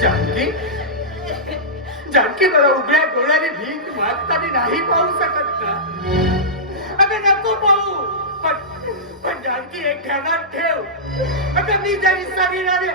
जानकी जानकी मला उघड्या डोळ्याने भीक मागताना नाही पाहू शकत ना. अगं नको पाहू, पण जानकी एक ध्यानात ठेव. अगं मी जरी शरीराने